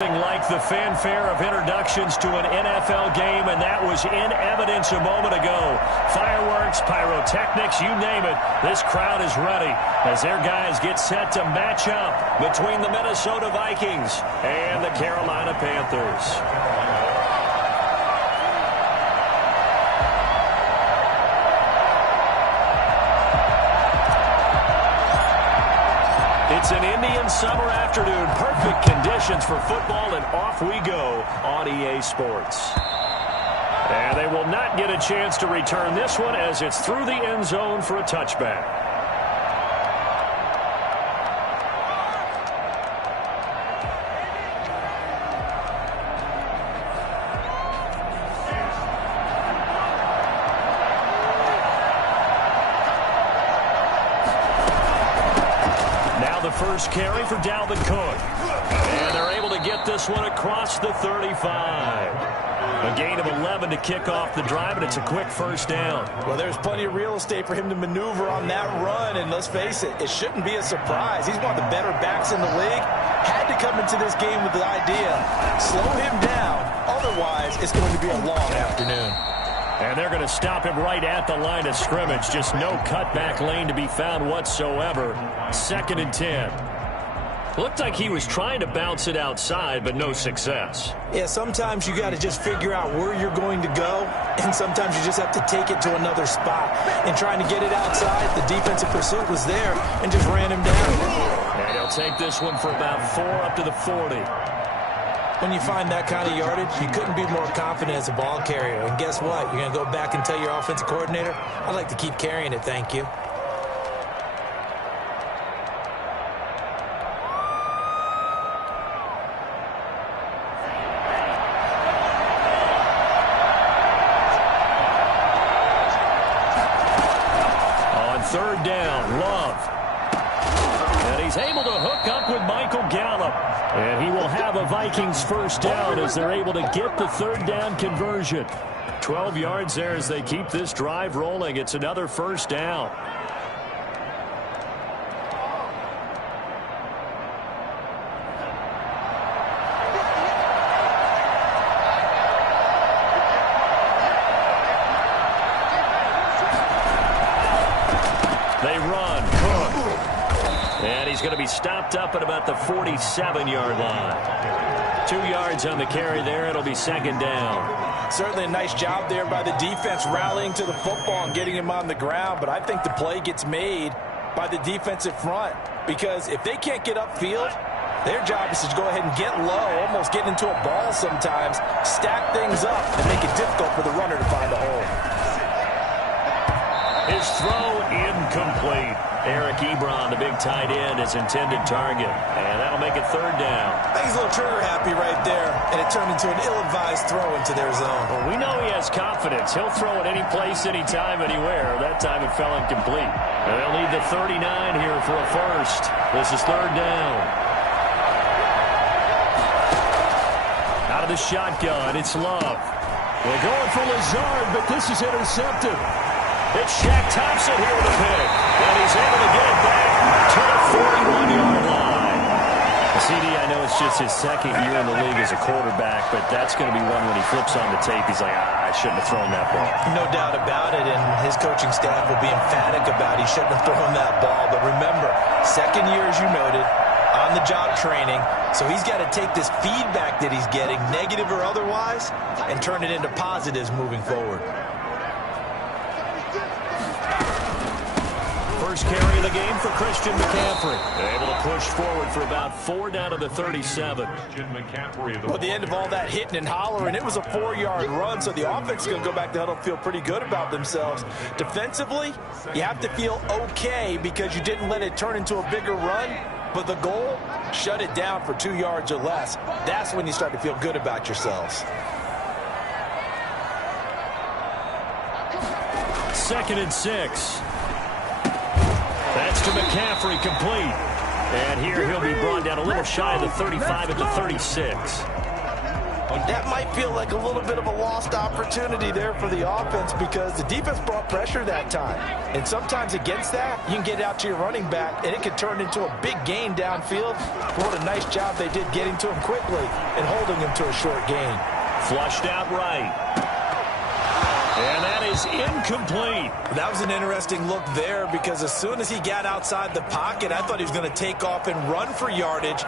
Like the fanfare of introductions to an NFL game, and that was in evidence a moment ago. Fireworks, pyrotechnics, you name it. This crowd is ready as their guys get set to match up between the Minnesota Vikings and the Carolina Panthers. It's an Indian summer afternoon. Perfect conditions for football, and off we go on EA Sports. And they will not get a chance to return this one as it's through the end zone for a touchback. First carry for Dalvin Cook. And they're able to get this one across the 35. A gain of 11 to kick off the drive, and it's a quick first down. Well, there's plenty of real estate for him to maneuver on that run, and let's face it, it shouldn't be a surprise. He's one of the better backs in the league. Had to come into this game with the idea, slow him down, otherwise it's going to be a long afternoon. And they're going to stop him right at the line of scrimmage. Just no cutback lane to be found whatsoever. 2nd and 10. Looked like he was trying to bounce it outside, but no success. Yeah, sometimes you got to just figure out where you're going to go, and sometimes you just have to take it to another spot. And trying to get it outside, the defensive pursuit was there and just ran him down. And he'll take this one for about 4 up to the 40. When you find that kind of yardage, you couldn't be more confident as a ball carrier. And guess what? You're going to go back and tell your offensive coordinator, I'd like to keep carrying it, thank you. On 3rd down, Love. And he's able to hook up with Michael Gallup. And he will have a Vikings first down as they're able to get the 3rd down conversion. 12 yards there as they keep this drive rolling. It's another first down. They run. Cook. And he's going to be stopped up at about the 47-yard line. 2 yards on the carry there. It'll be 2nd down. Certainly a nice job there by the defense rallying to the football and getting him on the ground. But I think the play gets made by the defensive front. Because if they can't get upfield, their job is to go ahead and get low, almost get into a ball sometimes, stack things up, and make it difficult for the runner to find a hole. His throw incomplete. Eric Ebron, the big tight end, his intended target. And that'll make it 3rd down. I think he's a little trigger happy right there, and it turned into an ill-advised throw into their zone. Well, we know he has confidence. He'll throw it any place, anytime, anywhere. That time it fell incomplete. And they'll need the 39 here for a first. This is 3rd down. Out of the shotgun, it's Love. They're going for Lazard, but this is intercepted. It's Shaq Thompson here with a pick. And he's able to get it back to the 41-yard line. CD, I know it's just his 2nd year in the league as a quarterback, but that's going to be one when he flips on the tape. He's like, I shouldn't have thrown that ball. No doubt about it, and his coaching staff will be emphatic about he shouldn't have thrown that ball. But remember, 2nd year, as you noted, on-the-job training, so he's got to take this feedback that he's getting, negative or otherwise, and turn it into positives moving forward. First carry of the game for Christian McCaffrey. They're able to push forward for about 4 down to the 37. Well, the end of all that hitting and hollering, it was a 4-yard run, so the offense is going to go back to huddle and feel pretty good about themselves. Defensively, you have to feel okay because you didn't let it turn into a bigger run, but the goal, shut it down for 2 yards or less. That's when you start to feel good about yourselves. 2nd and 6. That's to McCaffrey, complete. And here he'll be brought down a little shy of the 35 at the 36. That might feel like a little bit of a lost opportunity there for the offense because the defense brought pressure that time. And sometimes against that, you can get it out to your running back, and it could turn into a big gain downfield. What a nice job they did getting to him quickly and holding him to a short gain. Flushed out right. And that is incomplete. That was an interesting look there because as soon as he got outside the pocket, I thought he was going to take off and run for yardage.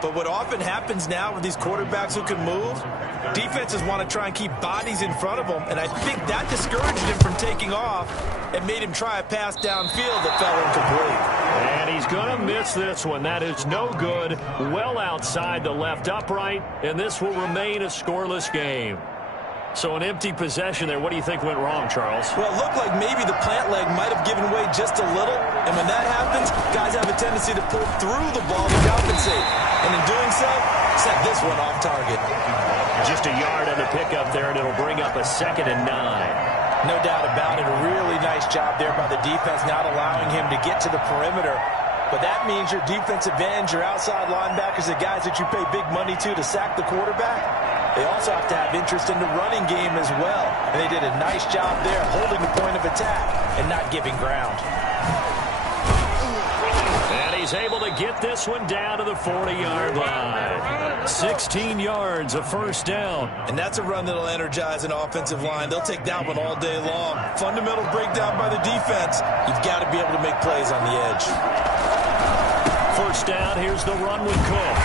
But what often happens now with these quarterbacks who can move, defenses want to try and keep bodies in front of them, and I think that discouraged him from taking off and made him try a pass downfield that fell incomplete. And he's going to miss this one. That is no good. Well outside the left upright, and this will remain a scoreless game. So an empty possession there. What do you think went wrong, Charles? Well, it looked like maybe the plant leg might have given way just a little. And when that happens, guys have a tendency to pull through the ball to compensate. And in doing so, set this one off target. Just a yard on the pickup there, and it'll bring up a 2nd and 9. No doubt about it. A really nice job there by the defense, not allowing him to get to the perimeter. But that means your defensive ends, your outside linebackers, the guys that you pay big money to sack the quarterback, they also have to have interest in the running game as well. And they did a nice job there holding the point of attack and not giving ground. And he's able to get this one down to the 40-yard line. 16 yards, a first down. And that's a run that'll energize an offensive line. They'll take that one all day long. Fundamental breakdown by the defense. You've got to be able to make plays on the edge. First down, here's the run with Cook.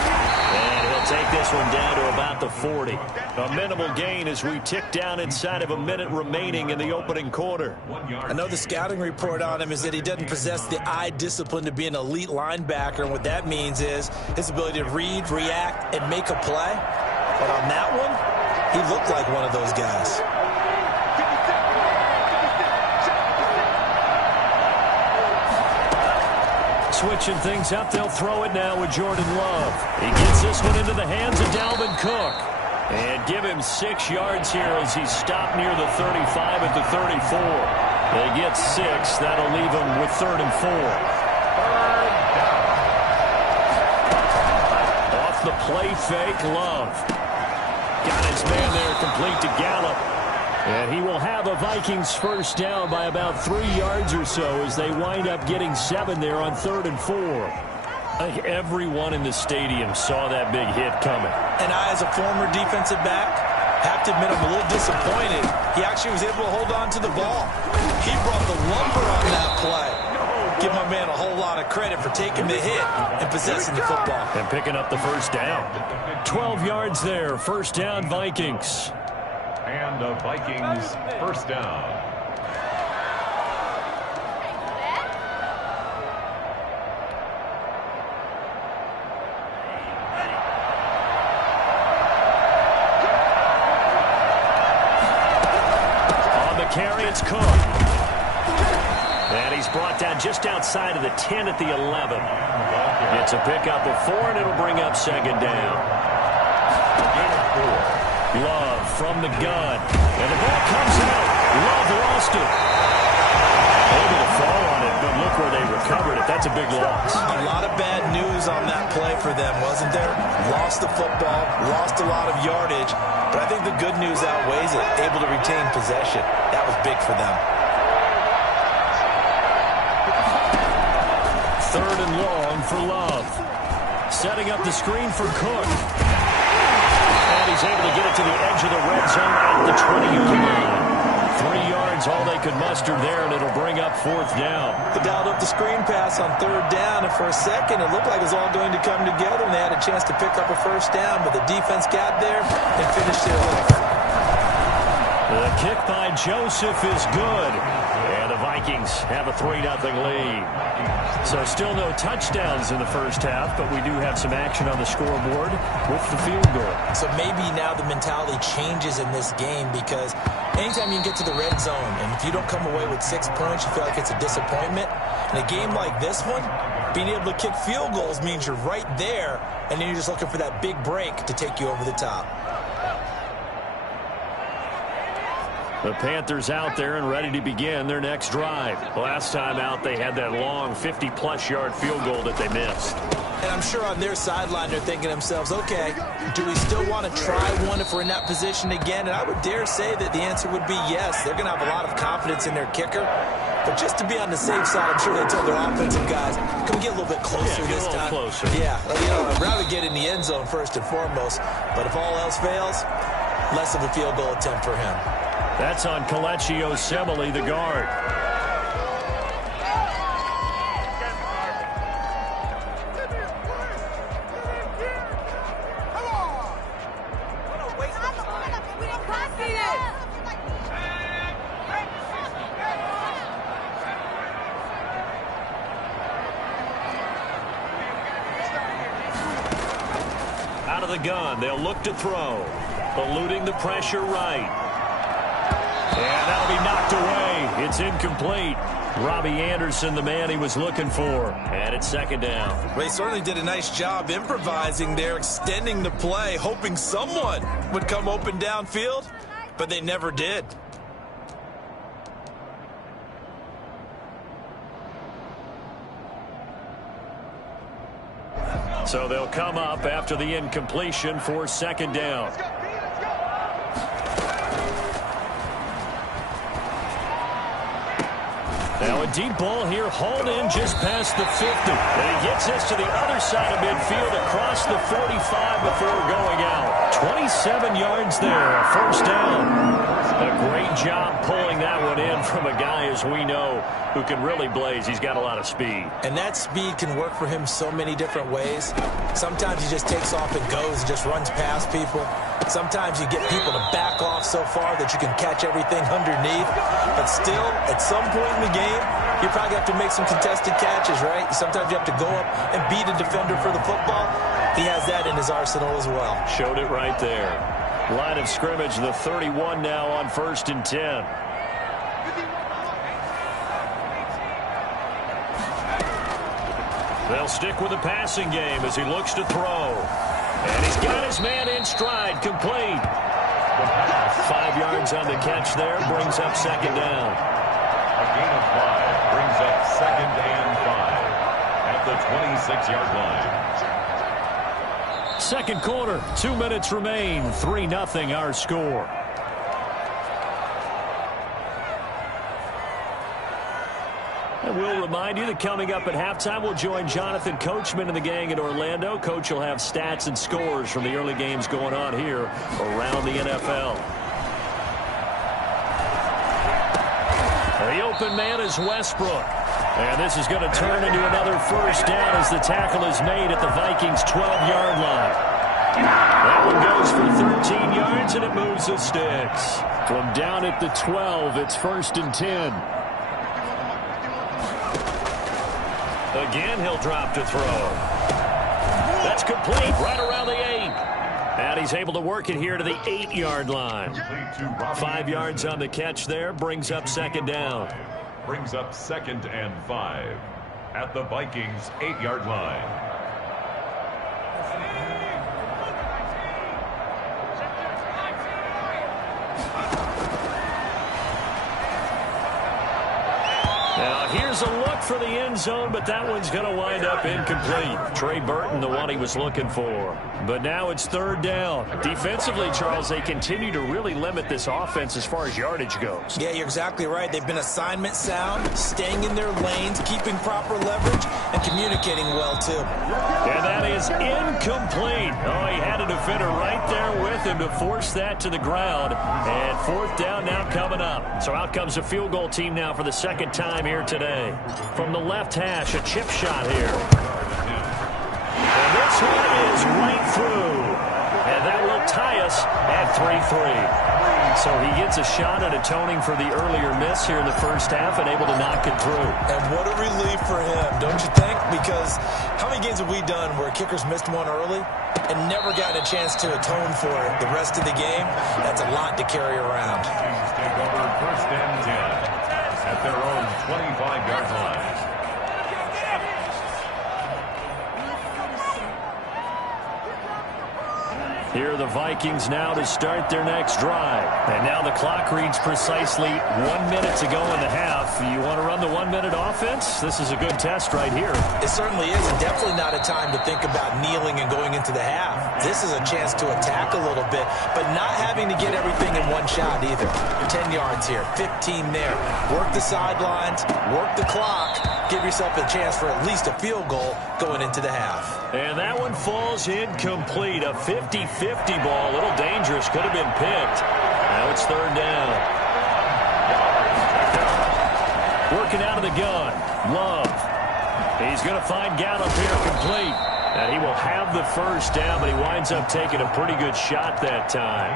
And he'll take this one down to about the 40. A minimal gain as we tick down inside of a minute remaining in the opening quarter. I know the scouting report on him is that he doesn't possess the eye discipline to be an elite linebacker, and what that means is his ability to read, react, and make a play. But on that one, he looked like one of those guys. Switching things up, they'll throw it now with Jordan Love. He gets this one into the hands of Dalvin Cook. And give him 6 yards here as he's stopped near the 35 at the 34. They get 6. That'll leave him with 3rd and 4. Off the play fake, Love. Got his man there complete to Gallup. And he will have a Vikings first down by about 3 yards or so as they wind up getting 7 there on 3rd and 4. I think everyone in the stadium saw that big hit coming. And I, as a former defensive back, have to admit I'm a little disappointed. He actually was able to hold on to the ball. He brought the lumber on that play. Give my man a whole lot of credit for taking the hit and possessing the football. And picking up the first down. 12 yards there, first down Vikings. And the Vikings first down. On the carry, it's Cook. And he's brought down just outside of the 10 at the 11. It's a pickup of 4, and it'll bring up 2nd down. Love from the gun. And the ball comes out. Love lost it. Able to fall on it, but look where they recovered it. That's a big loss. A lot of bad news on that play for them, wasn't there? Lost the football, lost a lot of yardage, but I think the good news outweighs it. Able to retain possession. That was big for them. 3rd and long for Love. Setting up the screen for Cook. And he's able to get it to the edge of the red zone at the 20-yard line. 3 yards, all they could muster there, and it'll bring up 4th down. They dialed up the screen pass on 3rd down, and for a second, it looked like it was all going to come together, and they had a chance to pick up a first down, but the defense got there and finished it off. The kick by Joseph is good. And the Vikings have a 3-0 lead. So still no touchdowns in the first half, but we do have some action on the scoreboard with the field goal. So maybe now the mentality changes in this game because anytime you can get to the red zone, and if you don't come away with 6 points, you feel like it's a disappointment. In a game like this one, being able to kick field goals means you're right there, and then you're just looking for that big break to take you over the top. The Panthers out there and ready to begin their next drive. Last time out, they had that long 50-plus yard field goal that they missed. And I'm sure on their sideline they're thinking to themselves, okay, do we still want to try one if we're in that position again? And I would dare say that the answer would be yes. They're going to have a lot of confidence in their kicker. But just to be on the safe side, I'm sure they told their offensive guys, can we get a little bit closer this time? Closer. Yeah, I'd rather get in the end zone first and foremost. But if all else fails, less of a field goal attempt for him. That's on Kelechi Osemele, the guard. Out of the gun, they'll look to throw. Eluding the pressure right. And that'll be knocked away. It's incomplete. Robbie Anderson, the man he was looking for. And it's second down. Well, he certainly did a nice job improvising there, extending the play, hoping someone would come open downfield, but they never did. So they'll come up after the incompletion for second down. Now a deep ball here, hauled in just past the 50. And he gets this to the other side of midfield across the 45 before going out. 27 yards there, a first down. A great job pulling that one in from a guy, as we know, who can really blaze. He's got a lot of speed. And that speed can work for him so many different ways. Sometimes he just takes off and goes and just runs past people. Sometimes you get people to back off so far that you can catch everything underneath. But still, at some point in the game, you probably have to make some contested catches, right? Sometimes you have to go up and beat a defender for the football. He has that in his arsenal as well. Showed it right there. Line of scrimmage, the 31 now on 1st and 10. They'll stick with the passing game as he looks to throw. And he's got his man in stride, complete. 5 yards on the catch there, brings up second down. A gain of 5 brings up second and 5 at the 26-yard line. Second quarter, 2 minutes remain, 3-0 our score. And we'll remind you that coming up at halftime, we'll join Jonathan Coachman and the gang in Orlando. Coach will have stats and scores from the early games going on here around the NFL. The open man is Westbrook. And this is going to turn into another first down as the tackle is made at the Vikings' 12-yard line. That one goes for 13 yards, and it moves the sticks. From down at the 12, it's 1st and 10. Again, he'll drop to throw. That's complete right around the 8. And he's able to work it here to the 8-yard line. 5 yards on the catch there, brings up second down. Brings up 2nd and 5 at the Vikings' 8-yard line. Now here's a look for the end zone, but that one's going to wind up incomplete. Trey Burton, the one he was looking for. But now it's third down. Defensively, Charles, they continue to really limit this offense as far as yardage goes. Yeah, you're exactly right. They've been assignment sound, staying in their lanes, keeping proper leverage, and communicating well, too. And that is incomplete. Oh, he had a defender right there with him to force that to the ground. And fourth down now coming up. So out comes a field goal team now for the second time here today. From the left hash, a chip shot here. And this one is right through. And that will tie us at 3-3. So he gets a shot at atoning for the earlier miss here in the first half and able to knock it through. And what a relief for him, don't you think? Because how many games have we done where kickers missed one early and never gotten a chance to atone for it the rest of the game? That's a lot to carry around. Take over 1st and 10 at their own 25-yard line. Here are the Vikings now to start their next drive. And now the clock reads precisely 1 minute to go in the half. You want to run the 1 minute offense? This is a good test right here. It certainly is, and definitely not a time to think about kneeling and going into the half. This is a chance to attack a little bit, but not having to get everything in one shot either. 10 yards here, 15 there. Work the sidelines, work the clock. Give yourself a chance for at least a field goal going into the half. And that one falls incomplete. A 50-50 ball. A little dangerous. Could have been picked. Now it's third down. Working out of the gun. Love. He's going to find Gallup here complete. And he will have the first down, but he winds up taking a pretty good shot that time.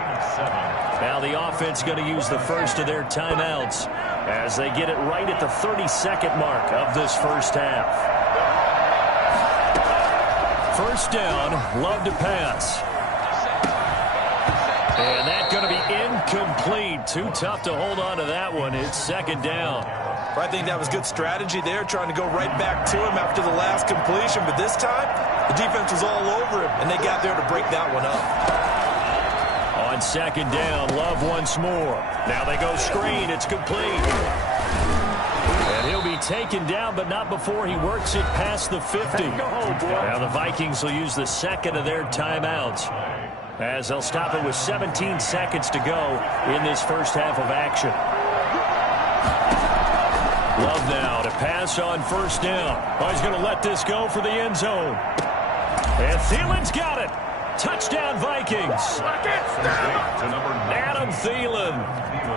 Now the offense going to use the first of their timeouts as they get it right at the 30-second mark of this first half. First down, Love to pass. And that's going to be incomplete. Too tough to hold on to that one. It's second down. I think that was good strategy there, trying to go right back to him after the last completion. But this time, the defense was all over him, and they got there to break that one up. On second down, Love once more. Now they go screen. It's complete. And he'll be taken down, but not before he works it past the 50. Now the Vikings will use the second of their timeouts, as they'll stop it with 17 seconds to go in this first half of action. Love now to pass on first down. Oh, he's going to let this go for the end zone. And Thielen's got it. Touchdown, Vikings. Adam Thielen,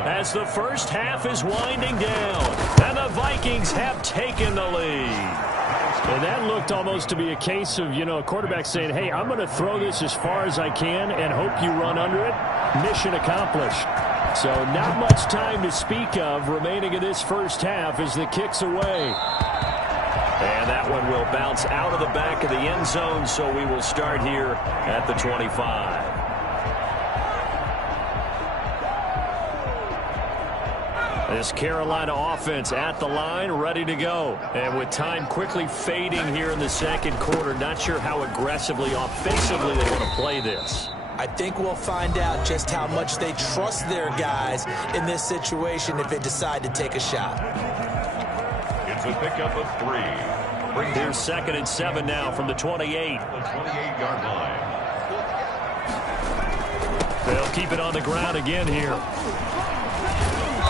as the first half is winding down, and the Vikings have taken the lead. And that looked almost to be a case of, a quarterback saying, hey, I'm going to throw this as far as I can and hope you run under it. Mission accomplished. So not much time to speak of remaining in this first half as the kick's away. And that one will bounce out of the back of the end zone, so we will start here at the 25. This Carolina offense at the line, ready to go. And with time quickly fading here in the second quarter, not sure how aggressively, offensively they want to play this. I think we'll find out just how much they trust their guys in this situation if they decide to take a shot. It's a pickup of 3. Here's 2nd and 7 now from the 28. The 28-yard line. They'll keep it on the ground again here.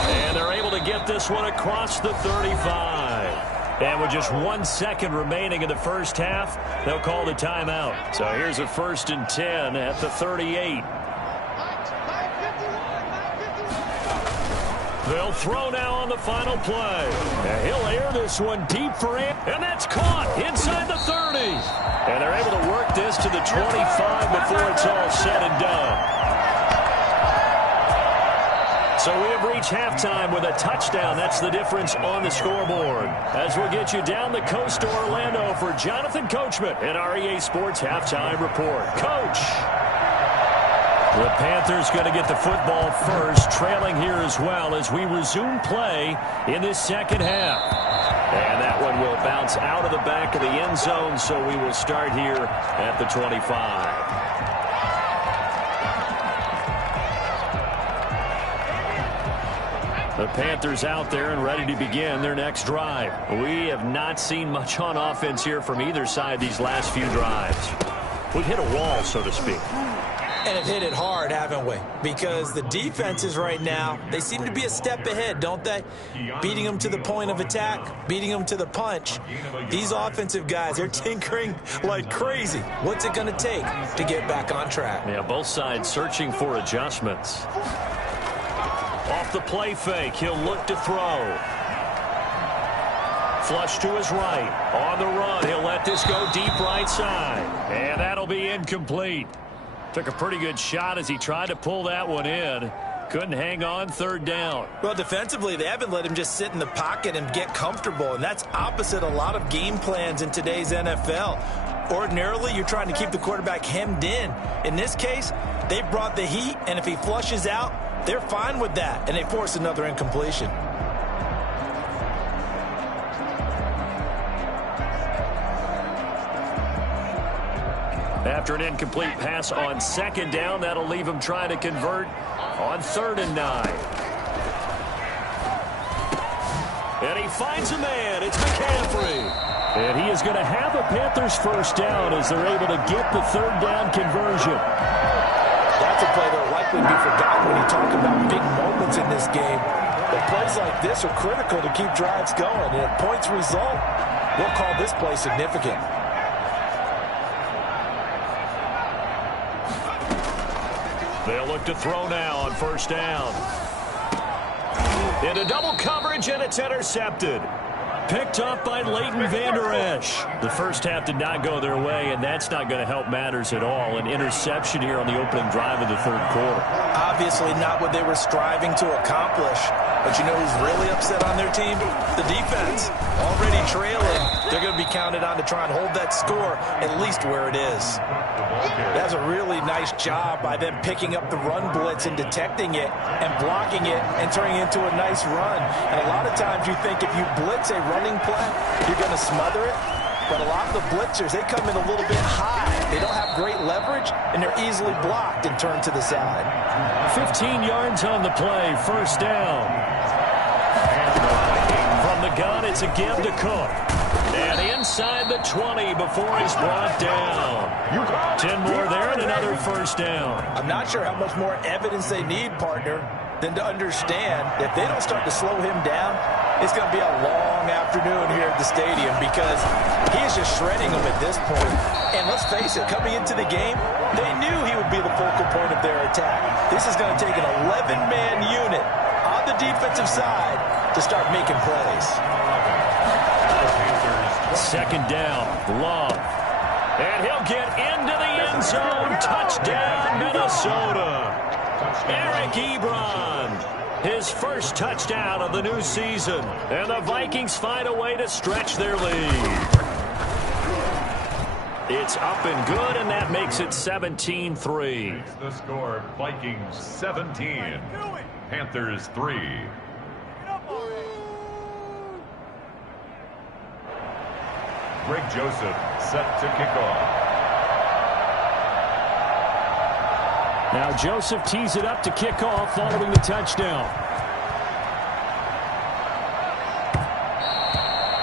And they're able to get this one across the 35. And with just 1 second remaining in the first half, they'll call the timeout. So here's a 1st and 10 at the 38. They'll throw now on the final play. And he'll air this one deep for him. And that's caught inside the 30. And they're able to work this to the 25 before it's all said and done. So we have reached halftime with a touchdown. That's the difference on the scoreboard. As we'll get you down the coast to Orlando for Jonathan Coachman in our EA Sports Halftime Report. Coach. The Panthers going to get the football first, trailing here as well as we resume play in this second half. And that one will bounce out of the back of the end zone, so we will start here at the 25. The Panthers out there and ready to begin their next drive. We have not seen much on offense here from either side these last few drives. We've hit a wall, so to speak. And have hit it hard, haven't we? Because the defenses right now, they seem to be a step ahead, don't they? Beating them to the point of attack, beating them to the punch. These offensive guys, they're tinkering like crazy. What's it going to take to get back on track? Yeah, both sides searching for adjustments. Off the play fake, he'll look to throw. Flush to his right. On the run, he'll let this go deep right side. And that'll be incomplete. Took a pretty good shot as he tried to pull that one in. Couldn't hang on, third down. Well, defensively, they haven't let him just sit in the pocket and get comfortable, and that's opposite a lot of game plans in today's NFL. Ordinarily, you're trying to keep the quarterback hemmed in. In this case, they brought the heat, and if he flushes out, they're fine with that, and they force another incompletion. After an incomplete pass on second down, that'll leave him trying to convert on 3rd and 9. And he finds a man. It's McCaffrey. And he is going to have a Panthers first down as they're able to get the 3rd down conversion. That's a play that will likely be forgotten when you talk about big moments in this game. But plays like this are critical to keep drives going. And if points result, we'll call this play significant. They'll look to throw now on 1st down. Into double coverage, and it's intercepted. Picked up by Leighton Vander Esch. The first half did not go their way, and that's not going to help matters at all. An interception here on the opening drive of the 3rd quarter. Obviously not what they were striving to accomplish. But you know who's really upset on their team? The defense. Already trailing. They're going to be counted on to try and hold that score at least where it is. That's a really nice job by them picking up the run blitz and detecting it and blocking it and turning it into a nice run. And a lot of times you think if you blitz a running play, you're going to smother it. But a lot of the blitzers, they come in a little bit high. They don't have great leverage, and they're easily blocked and turned to the side. 15 yards on the play, 1st down. From the gun, it's a give to Cook. And inside the 20 before he's brought down. 10 more there and another 1st down. I'm not sure how much more evidence they need, partner, than to understand that if they don't start to slow him down, it's going to be a long afternoon here at the stadium because he is just shredding them at this point. And let's face it, coming into the game, they knew he would be the focal point of their attack. This is going to take an 11-man unit on the defensive side to start making plays. 2nd down, Love. And he'll get into the end zone. Touchdown, Minnesota. Eric Ebron, his first touchdown of the new season. And the Vikings find a way to stretch their lead. It's up and good, and that makes it 17-3. The score, Vikings 17, Panthers 3. Greg Joseph set to kick off. Now Joseph tees it up to kick off following the touchdown.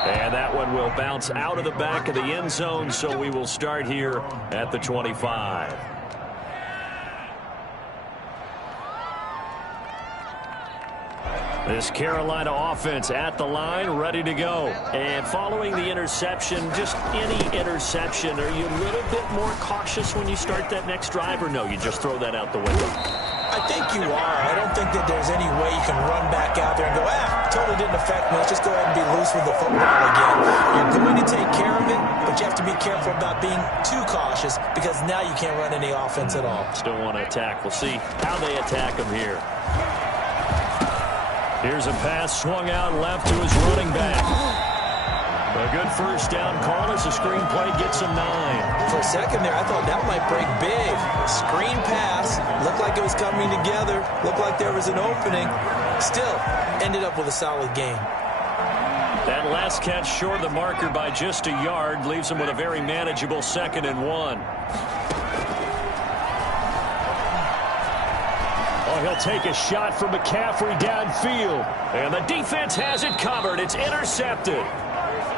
And that one will bounce out of the back of the end zone, so we will start here at the 25. This Carolina offense at the line, ready to go. And following the interception, just any interception, are you a little bit more cautious when you start that next drive, or no, you just throw that out the window? I think you are. I don't think that there's any way you can run back out there and go, totally didn't affect me. Let's just go ahead and be loose with the football again. You're going to take care of it, but you have to be careful about being too cautious because now you can't run any offense at all. Still want to attack. We'll see how they attack him here. Here's a pass swung out left to his running back. A good first down call as the screenplay gets him 9. For a second there, I thought that might break big. Screen pass. Looked like it was coming together. Looked like there was an opening. Still, ended up with a solid game. That last catch short of the marker by just a yard leaves him with a very manageable 2nd and 1. He'll take a shot from McCaffrey downfield. And the defense has it covered. It's intercepted.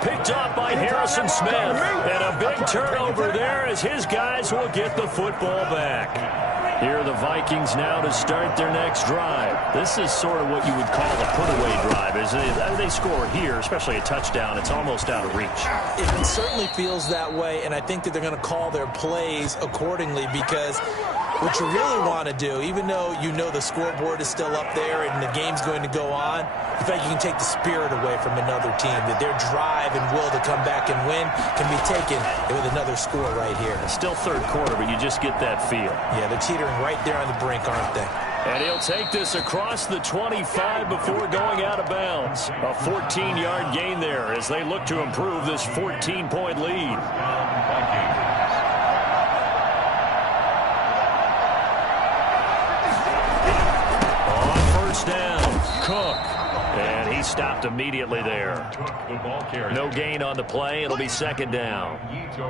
Picked up by Harrison Smith. And a big turnover there as his guys will get the football back. Here are the Vikings now to start their next drive. This is sort of what you would call a put-away drive. As they score here, especially a touchdown, it's almost out of reach. It certainly feels that way, and I think that they're going to call their plays accordingly because what you really want to do, even though you know the scoreboard is still up there and the game's going to go on, in fact, you can take the spirit away from another team, that their drive and will to come back and win can be taken with another score right here. It's still 3rd quarter, but you just get that feel. Yeah, they're teetering right there on the brink, aren't they? And he'll take this across the 25 before going out of bounds. A 14-yard gain there as they look to improve this 14-point lead. On 1st down, Cook. And he stopped immediately there. No gain on the play. It'll be second down.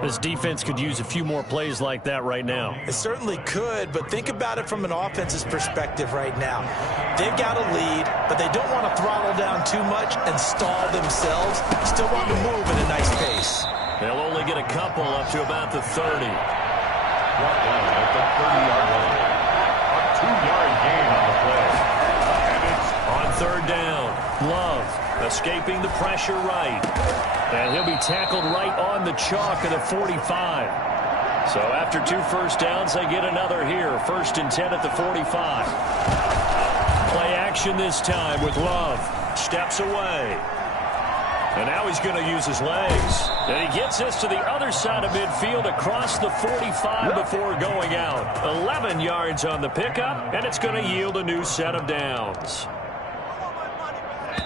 This defense could use a few more plays like that right now. It certainly could, but think about it from an offense's perspective right now. They've got a lead, but they don't want to throttle down too much and stall themselves. Still want to move at a nice pace. They'll only get a couple up to about the 30. Brought down at the 30-yard line. A 2-yard gain on the play. And it's on third down. Love escaping the pressure right. And he'll be tackled right on the chalk of the 45. So after 2 first downs, they get another here. First and 10 at the 45. Play action this time with Love. Steps away. And now he's going to use his legs. And he gets this to the other side of midfield across the 45 before going out. 11 yards on the pickup, and it's going to yield a new set of downs.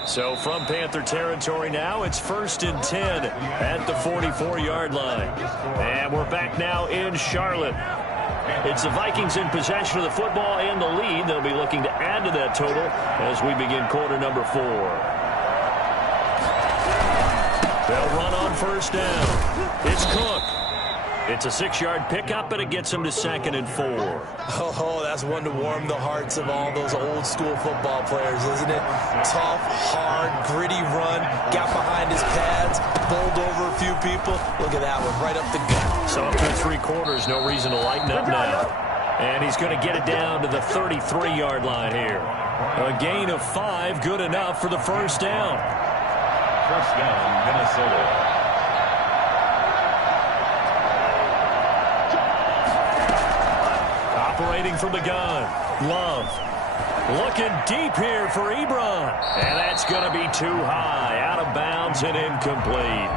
So from Panther territory now, it's first and 10 at the 44-yard line. And we're back now in Charlotte. It's the Vikings in possession of the football and the lead. They'll be looking to add to that total as we begin quarter number 4. They'll run on first down. It's Cook. It's a 6-yard pickup, and it gets him to second and 4. Oh, that's one to warm the hearts of all those old-school football players, isn't it? Tough, hard, gritty run. Got behind his pads, bowled over a few people. Look at that one, right up the gut. So up to 3/4, no reason to lighten up now. And he's going to get it down to the 33-yard line here. A gain of 5, good enough for the first down. first down, Minnesota. Operating from the gun. Love. Looking deep here for Ebron. And that's going to be too high. Out of bounds and incomplete.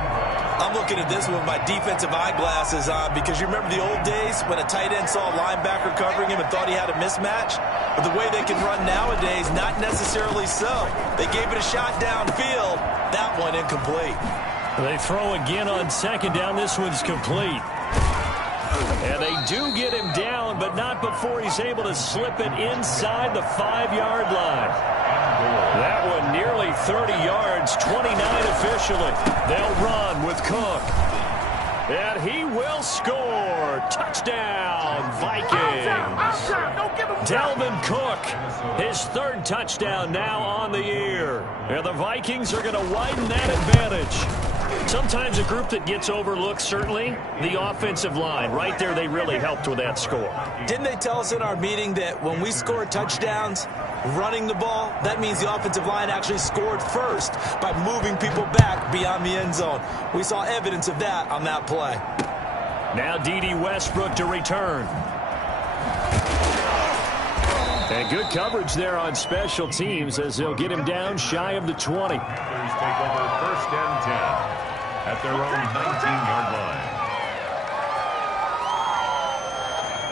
I'm looking at this one with my defensive eyeglasses on because you remember the old days when a tight end saw a linebacker covering him and thought he had a mismatch? But the way they can run nowadays, not necessarily so. They gave it a shot downfield. That one incomplete. They throw again on second down. This one's complete. And they do get him down, but not before he's able to slip it inside the 5-yard line. That one nearly 30 yards, 29 officially. They'll run with Cook. And he will score. Touchdown, Vikings. Dalvin Cook, his third touchdown now on the year. And the Vikings are going to widen that advantage. Sometimes a group that gets overlooked, certainly, the offensive line. Right there, they really helped with that score. Didn't they tell us in our meeting that when we score touchdowns, running the ball, that means the offensive line actually scored first by moving people back beyond the end zone. We saw evidence of that on that play. Now D.D. Westbrook to return. And good coverage there on special teams as they'll get him down shy of the 20. Panthers take over first and 10 at their own 19-yard line.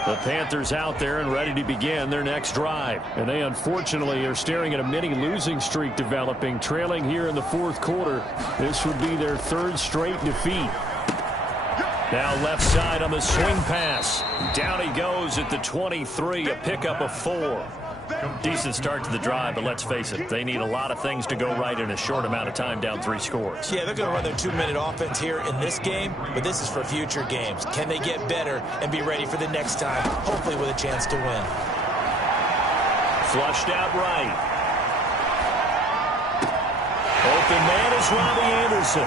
The Panthers out there and ready to begin their next drive. And they unfortunately are staring at a mini losing streak developing, trailing here in the fourth quarter. This would be their third straight defeat. Now left side on the swing pass. Down he goes at the 23, a pickup of 4. Decent start to the drive, but let's face it, they need a lot of things to go right in a short amount of time, down 3 scores. Yeah, they're going to run their 2-minute offense here in this game, but this is for future games. Can they get better and be ready for the next time, hopefully with a chance to win? Flushed out right. Open man is Robbie Anderson.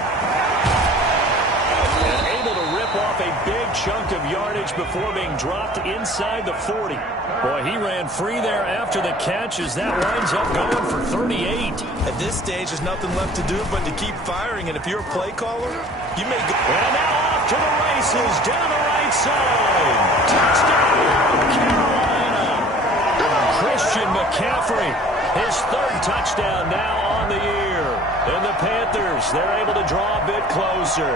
Off a big chunk of yardage before being dropped inside the 40. Boy, he ran free there after the catch as that winds up going for 38. At this stage, there's nothing left to do but to keep firing, and if you're a play caller, you may go. And now off to the races down the right side. Touchdown, Carolina. Christian McCaffrey, his third touchdown now on the year. And the Panthers, they're able to draw a bit closer.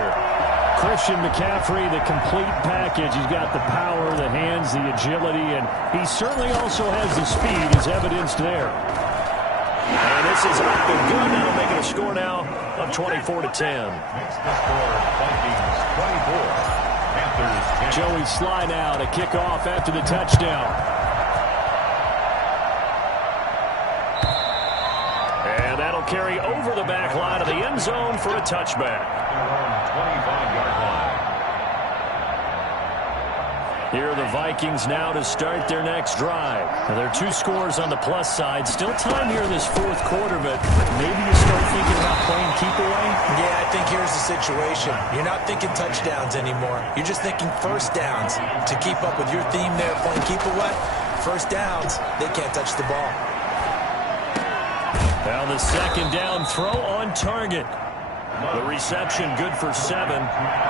Christian McCaffrey, the complete package. He's got the power, the hands, the agility, and he certainly also has the speed as evidenced there. And this is up and good. That'll make it a score now of 24-10. Makes the score Vikings 24. Panthers 10. Joey Sly now to kick off after the touchdown. And that'll carry over the back line of the end zone for a touchback. 25-yard line. Here are the Vikings now to start their next drive. Now, there are 2 scores on the plus side. Still time here in this fourth quarter, but maybe you start thinking about playing keep away? Yeah, I think here's the situation. You're not thinking touchdowns anymore. You're just thinking first downs. To keep up with your theme there, playing keep away, first downs, they can't touch the ball. Now the second down throw on target. The reception good for 7.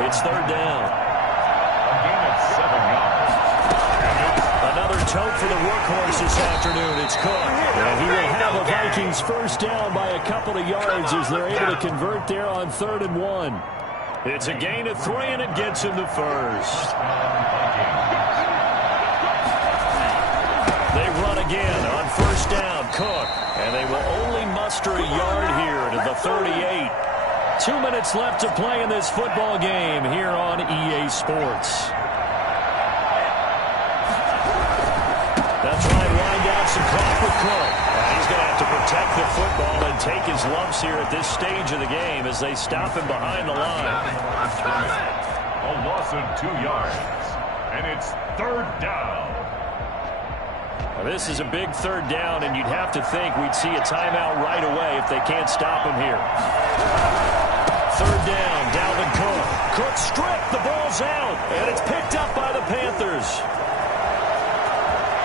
It's third down. A gain of 7 yards. Another tote for the workhorse this afternoon. It's Cook. And he will have a Vikings first down by a couple of yards as they're able to convert there on 3rd and 1. It's a gain of 3, and it gets him to first. They run again on first down. Cook. And they will only muster a yard here to the 38. 2 minutes left to play in this football game here on EA Sports. They'll try and wind down some clock with Cook. He's going to have to protect the football and take his lumps here at this stage of the game as they stop him behind the line. A loss of 2 yards. And it's third down. Now, this is a big third down, and you'd have to think we'd see a timeout right away if they can't stop him here. Third down, Dalvin Cook. Cook stripped, the ball's out, and it's picked up by the Panthers.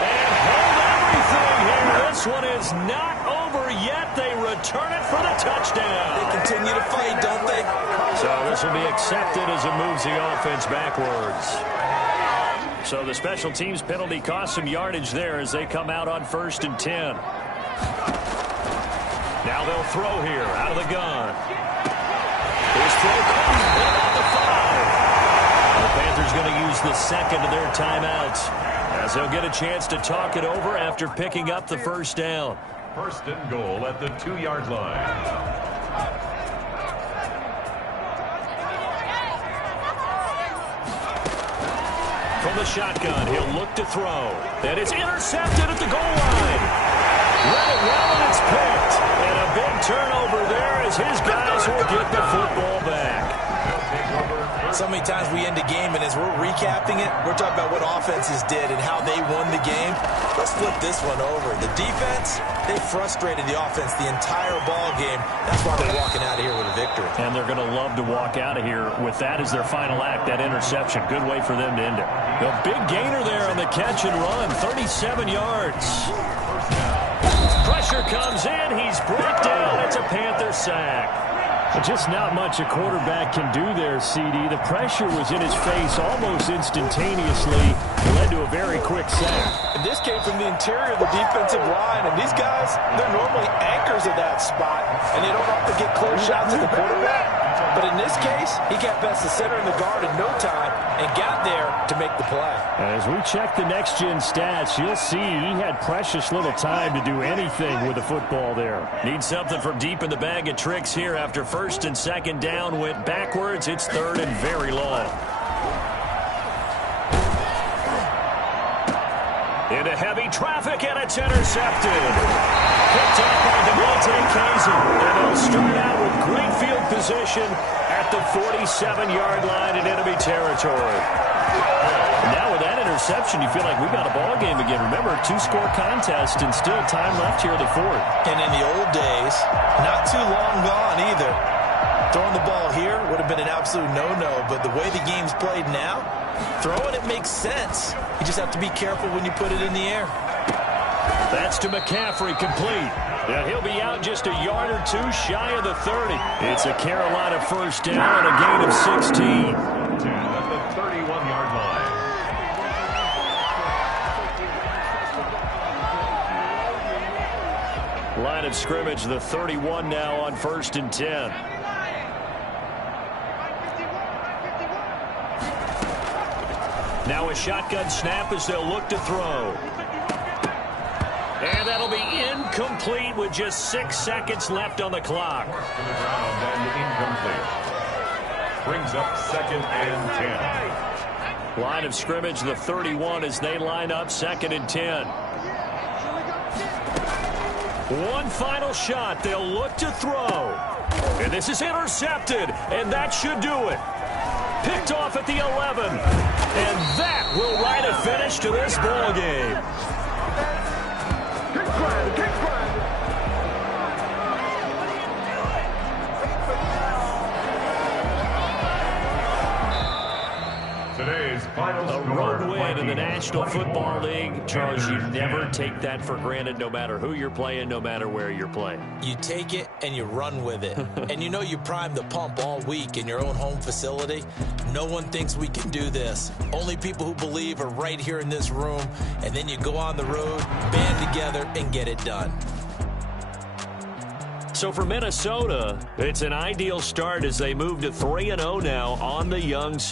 And hold everything here. This one is not over yet. They return it for the touchdown. They continue to fight, don't they? So this will be accepted as it moves the offense backwards. So the special teams penalty cost some yardage there as they come out on 1st and 10. Now they'll throw here out of the gun. His throw comes about the 5. The Panthers going to use the second of their timeouts as they'll get a chance to talk it over after picking up the first down. First and goal at the 2-yard line. From the shotgun, he'll look to throw. And it's intercepted at the goal line. Read it well, and it's picked. And a big turnover there as his guys will get the football back. So many times we end a game, and as we're recapping it, we're talking about what offenses did and how they won the game. Let's flip this one over. The defense, they frustrated the offense the entire ball game. That's why they're walking out of here with a victory. And they're going to love to walk out of here with that as their final act, that interception. Good way for them to end it. A big gainer there on the catch and run, 37 yards. Pressure comes in. He's brought down. It's a Panther sack. Just not much a quarterback can do there, CD. The pressure was in his face almost instantaneously. It led to a very quick sack. And this came from the interior of the defensive line. And these guys, they're normally anchors of that spot. And they don't often get close shots at the quarterback. But in this case, he got past the center and the guard in no time and got there to make the play. As we check the next-gen stats, you'll see he had precious little time to do anything with the football there. Need something from deep in the bag of tricks here after 1st and 2nd down went backwards. It's 3rd and very long. Into heavy traffic, and it's intercepted. Picked up by DeMonte Kaiser. And they'll start out with great field position at the 47-yard line in enemy territory. And now with that interception, you feel like we got a ball game again. Remember, 2-score contest and still time left here in the 4th. And in the old days, not too long gone either. Throwing the ball here would have been an absolute no-no, but the way the game's played now, throwing it makes sense. You just have to be careful when you put it in the air. That's to McCaffrey, complete. And he'll be out just a yard or 2 shy of the 30. It's a Carolina first down and a gain of 16. At the 31-yard line. Line of scrimmage, the 31 now on 1st and 10. Now a shotgun snap as they'll look to throw. And that'll be incomplete with just 6 seconds left on the clock. To the ground and incomplete. Brings up 2nd and 10. Line of scrimmage, the 31 as they line up 2nd and 10. One final shot. They'll look to throw. And this is intercepted, and that should do it. Picked off at the 11. And that will write a finish to this ball game. Today's final A road win in the National Football League. Charles, you never take that for granted, no matter who you're playing, no matter where you're playing. You take it and you run with it. And you know you primed the pump all week in your own home facility. No one thinks we can do this. Only people who believe are right here in this room. And then you go on the road, band together, and get it done. So for Minnesota, it's an ideal start as they move to 3-0 now on the young